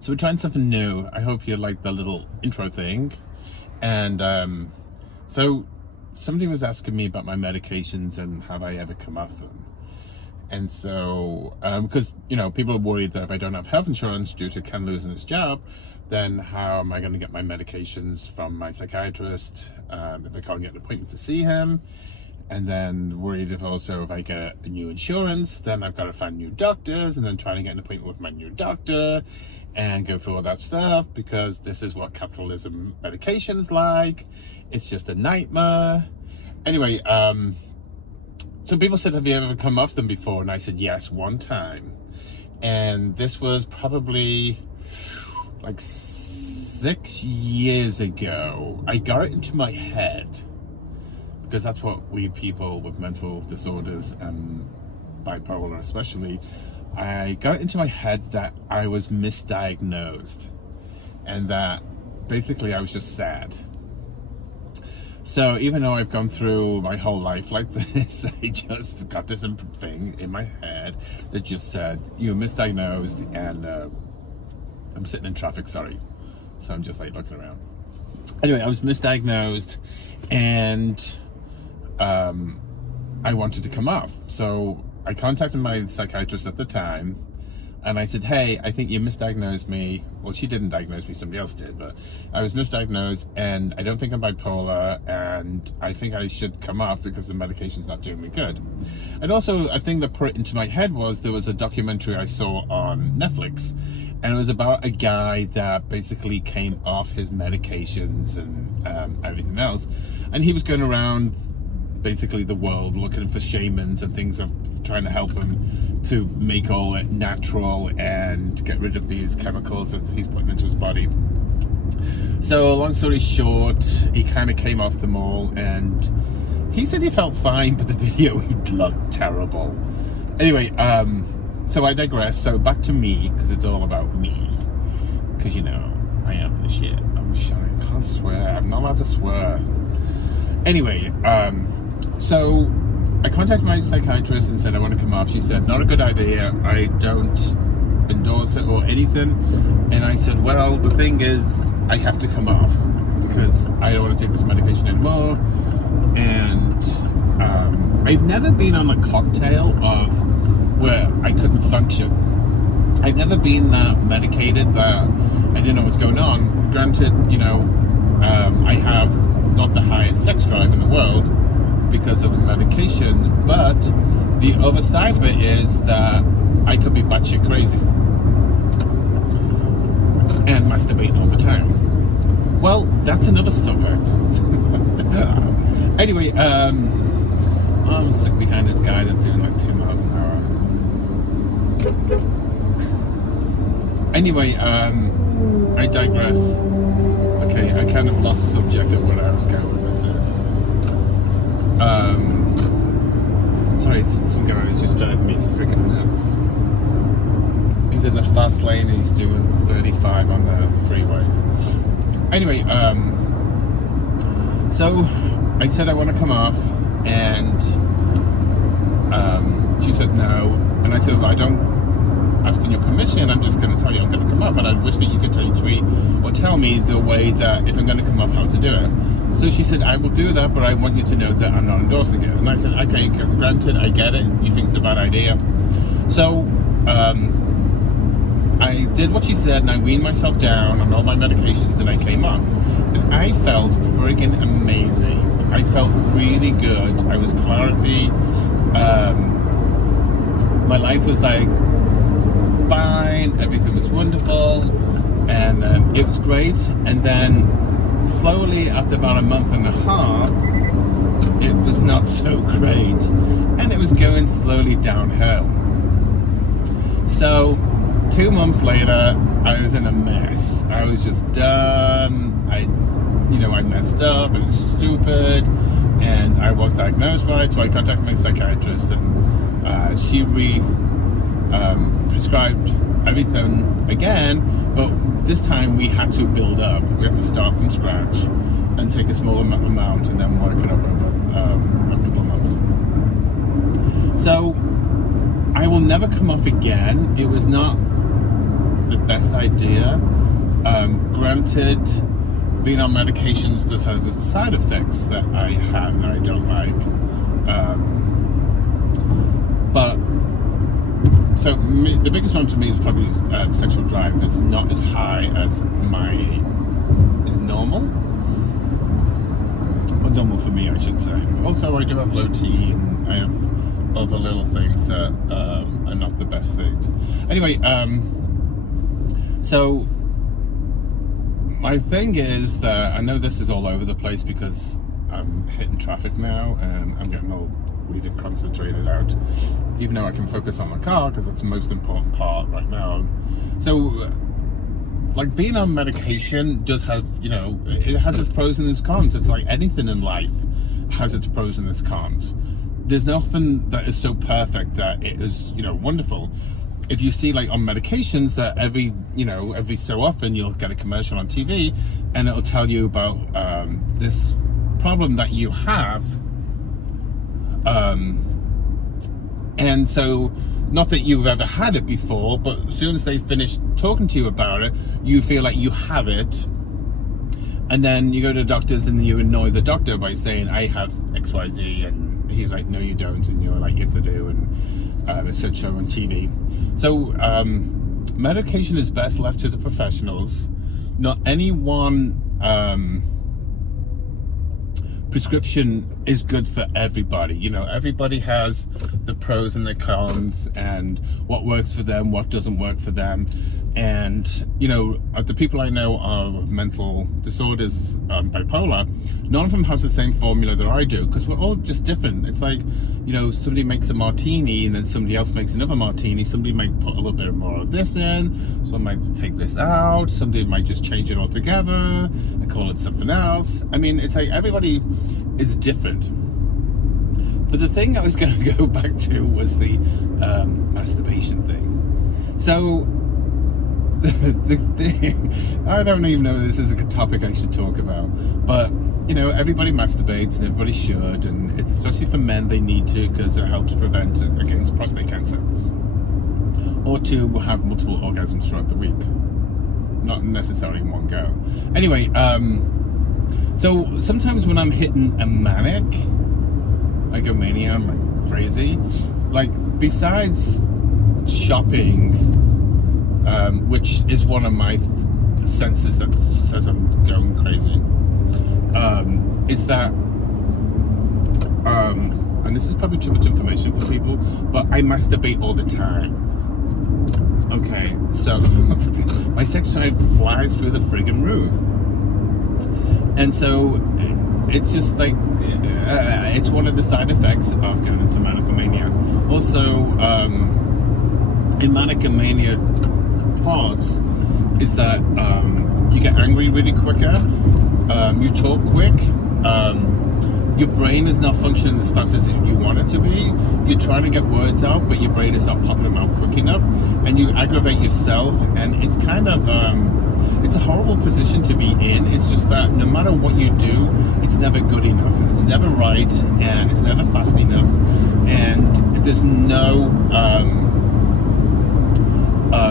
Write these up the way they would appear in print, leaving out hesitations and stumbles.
So we're trying something new. I hope you like the little intro thing. And so somebody was asking me about my medications and have I ever come off them. And so, because, people are worried that if I don't have health insurance due to Ken losing his job, then how am I going to get my medications from my psychiatrist if I can't get an appointment to see him? And then worried if I get a new insurance, then I've got to find new doctors and then try to get an appointment with my new doctor and go through all that stuff, because this is what capitalism medication's like. It's just a nightmare. Anyway, so people said, have you ever come off them before? And I said, yes, one time. And this was probably like 6 years ago. I got it into my head, because that's what we people with mental disorders and bipolar especially, I got it into my head that I was misdiagnosed and that basically I was just sad. So even though I've gone through my whole life like this, I just got this thing in my head that just said, you're misdiagnosed, and I'm sitting in traffic, sorry. So I'm just like looking around. Anyway, I was misdiagnosed and I wanted to come off. So I contacted my psychiatrist at the time and I said, hey, I think you misdiagnosed me. Well, she didn't diagnose me, somebody else did, but I was misdiagnosed and I don't think I'm bipolar, and I think I should come off because the medication's not doing me good. And also a thing that put it into my head was there was a documentary I saw on Netflix, and it was about a guy that basically came off his medications and everything else, and he was going around basically the world looking for shamans and things of trying to help him to make all it natural and get rid of these chemicals that he's putting into his body. So long story short, he kind of came off them all, and he said he felt fine, but the video, he looked terrible. Anyway, so I digress. So back to me, because it's all about me, because I am the shit. I'm sure I can't swear. I'm not allowed to swear. Anyway, so I contacted my psychiatrist and said I want to come off. She said, not a good idea. I don't endorse it or anything. And I said, well, the thing is, I have to come off because I don't want to take this medication anymore. And I've never been on a cocktail of where I couldn't function. I've never been medicated that I didn't know what's going on. Granted, I have not the highest sex drive in the world because of the medication, but the other side of it is that I could be batshit crazy and masturbating all the time. Well, that's another subject. Anyway, I'm stuck behind this guy that's doing like 2 miles an hour. Anyway, I digress. Okay, I kind of lost subject of where I was going with this. Sorry, some guy who's just driving me freaking nuts. He's in the fast lane and he's doing 35 on the freeway. Anyway, so I said I want to come off, and she said no, and I said, well, I don't asking your permission, I'm just going to tell you I'm going to come off, and I wish that you could teach me or tell me the way that if I'm going to come off, how to do it. So she said, I will do that, but I want you to know that I'm not endorsing it. And I said, okay, granted, I get it, you think it's a bad idea. So I did what she said, and I weaned myself down on all my medications, and I came off. And I felt friggin' amazing. I felt really good. I was clarity. My life was like fine, everything was wonderful, and it was great. And then slowly, after about a month and a half, it was not so great, and it was going slowly downhill. So 2 months later, I was in a mess. I was just done. I messed up, it was stupid, and I was diagnosed right, so I contacted my psychiatrist, and she prescribed everything again, but this time we had to build up. We had to start from scratch and take a small amount and then work it over a couple of months. So I will never come off again. It was not the best idea. Granted, being on medications does have side effects that I have and I don't like. The biggest one to me is probably sexual drive. It's not as high as is normal. Or normal for me, I should say. Also, I do have low T, and I have other little things that are not the best things. Anyway, so my thing is that I know this is all over the place because I'm hitting traffic now and I'm getting all weird concentrated out, even though I can focus on my car because that's the most important part right now. So like being on medication does have, it has its pros and its cons. It's like anything in life has its pros and its cons. There's nothing that is so perfect that it is, wonderful. If you see like on medications that every so often you'll get a commercial on TV and it'll tell you about this problem that you have. And so, not that you've ever had it before, but as soon as they finish talking to you about it, you feel like you have it. And then you go to the doctors and you annoy the doctor by saying, I have XYZ, and he's like, no you don't, and you're like, yes I do, and it said so on TV. So medication is best left to the professionals. Not any one prescription is good for everybody. Everybody has the pros and the cons and what works for them, what doesn't work for them. And the people I know are mental disorders, bipolar, none of them has the same formula that I do, because we're all just different. It's like, somebody makes a martini and then somebody else makes another martini. Somebody might put a little bit more of this in, someone might take this out, somebody might just change it all together and call it something else. I mean, it's like everybody is different. But the thing I was going to go back to was the masturbation thing. So the thing, I don't even know if this is a good topic I should talk about, but everybody masturbates and everybody should, and it's especially for men, they need to, because it helps prevent against prostate cancer, or to have multiple orgasms throughout the week, not necessarily in one go. Anyway, so sometimes when I'm hitting a manic, like a mania, I'm like crazy, like besides shopping, which is one of my senses that says I'm going crazy, is that, and this is probably too much information for people, but I masturbate all the time. Okay, so my sex drive flies through the friggin' roof. And so it's just like, it's one of the side effects of going into manicomania. Also, in manicomania parts is that you get angry really quicker, you talk quick, your brain is not functioning as fast as you want it to be. You're trying to get words out, but your brain is not popping them out quick enough, and you aggravate yourself, and it's kind of it's a horrible position to be in. It's just that no matter what you do, it's never good enough, and it's never right, and it's never fast enough, and there's no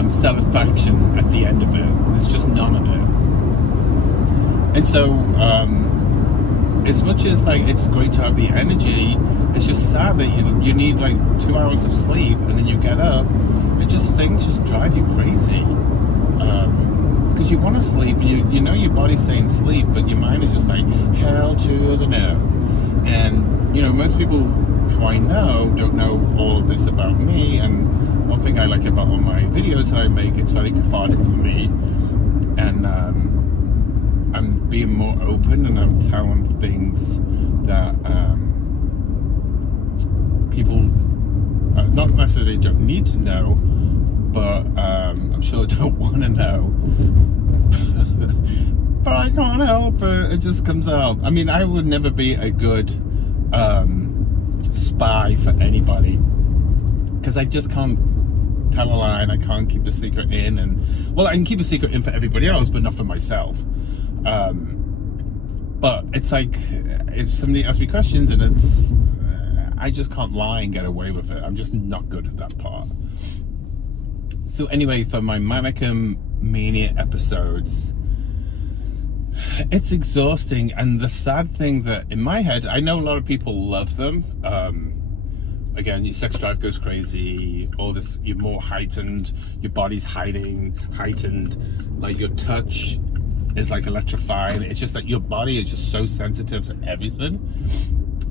satisfaction at the end of it. There's just none of it. And so as much as like it's great to have the energy, it's just sad that you need like 2 hours of sleep, and then you get up and things just drive you crazy, because you want to sleep, and you know your body's saying sleep, but your mind is just like hell to the no. And most people who I know don't know all of this about me, and one thing I like about all my videos that I make, it's very cathartic for me, and I'm being more open, and I'm telling things that people not necessarily don't need to know, but I'm sure don't want to know. But I can't help it, it just comes out. I mean, I would never be a good spy for anybody, because I just can't tell a lie, and I can't keep a secret in, and well, I can keep a secret in for everybody else, but not for myself. But it's like, if somebody asks me questions, and I just can't lie and get away with it. I'm just not good at that part. So anyway, for my manic mania episodes, it's exhausting. And the sad thing that in my head, I know a lot of people love them. Again, your sex drive goes crazy, all this, you're more heightened, your body's heightened, like your touch is like electrifying. It's just that your body is just so sensitive to everything.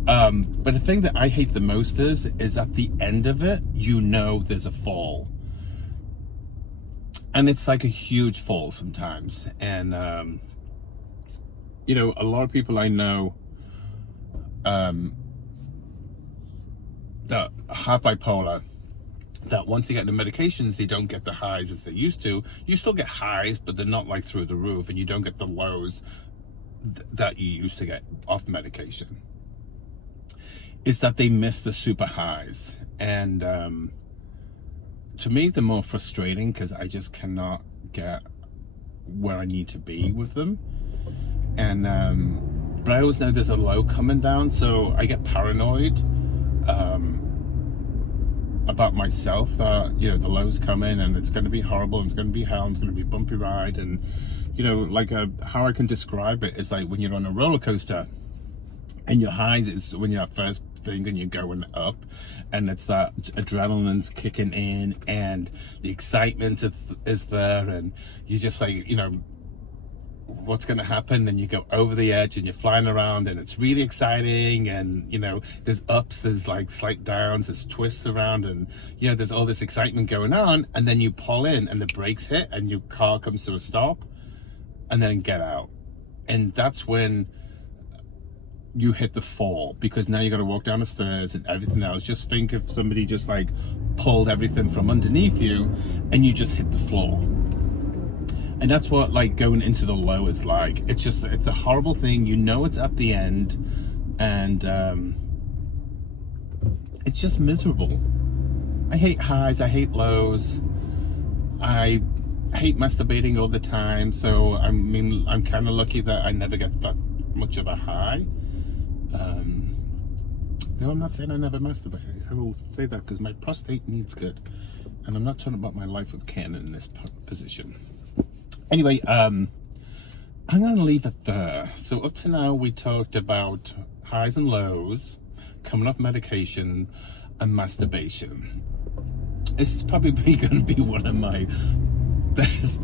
But the thing that I hate the most is at the end of it, you know there's a fall. And it's like a huge fall sometimes. And, you know, a lot of people I know that have bipolar, that once they get the medications, they don't get the highs as they used to. You still get highs, but they're not like through the roof, and you don't get the lows that you used to get off medication. Is that they miss the super highs. And to me, they're more frustrating because I just cannot get where I need to be with them. And but I always know there's a low coming down, so I get paranoid about myself, that, you know, the lows come in and it's going to be horrible, and it's going to be hell, and it's going to be a bumpy ride. And, you know, like how I can describe it is like when you're on a roller coaster and your highs is when you're at first thing and you're going up, and it's that adrenaline's kicking in and the excitement is there, and you're just like, you know, what's going to happen, and you go over the edge and you're flying around and it's really exciting, and, you know, there's ups, there's like slight downs, there's twists around, and, you know, there's all this excitement going on, and then you pull in and the brakes hit and your car comes to a stop, and then get out. And that's when you hit the fall, because now you got to walk down the stairs and everything else. Just think if somebody just like pulled everything from underneath you and you just hit the floor. And that's what like going into the low is like. It's just, it's a horrible thing. You know, it's at the end, and it's just miserable. I hate highs, I hate lows. I hate masturbating all the time. So I mean, I'm kind of lucky that I never get that much of a high. No, I'm not saying I never masturbate. I will say that because my prostate needs good, and I'm not talking about my life with Ken in this position. Anyway, I'm going to leave it there. So up to now, we talked about highs and lows, coming off medication, and masturbation. This is probably going to be one of my best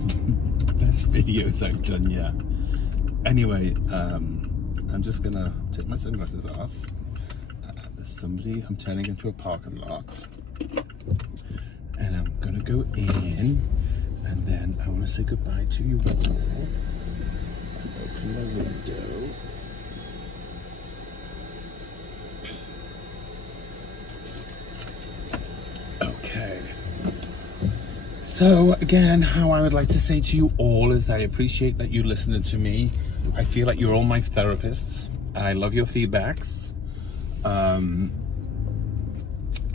videos I've done yet. Anyway, I'm just going to take my sunglasses off. There's somebody, I'm turning into a parking lot. And I'm going to go in. And then I want to say goodbye to you all. And open the window. Okay. So again, how I would like to say to you all is I appreciate that you listening to me. I feel like you're all my therapists. I love your feedbacks. I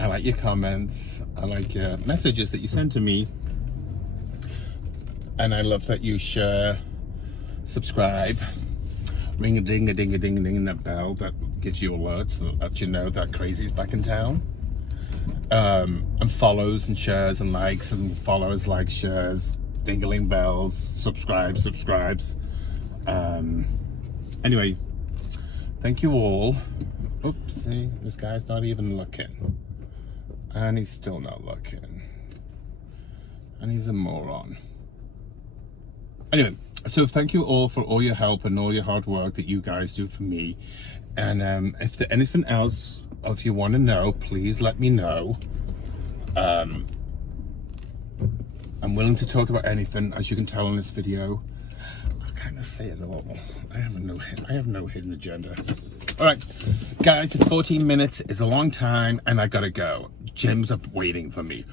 like your comments. I like your messages that you send to me. And I love that you share, subscribe, ring a ding a ding a ding a ding, that bell that gives you alerts so that you know that crazy's back in town. And follows and shares and likes and follows, likes, shares, dingling bells, subscribes. Anyway, thank you all. Oops, see, this guy's not even looking. And he's still not looking. And he's a moron. Anyway, so thank you all for all your help and all your hard work that you guys do for me. And if there's anything else, or if you want to know, please let me know. I'm willing to talk about anything, as you can tell in this video. I'll kind of say it all. I have no hidden agenda. All right, guys, it's 14 minutes. It's a long time, and I gotta go. Jim's up waiting for me.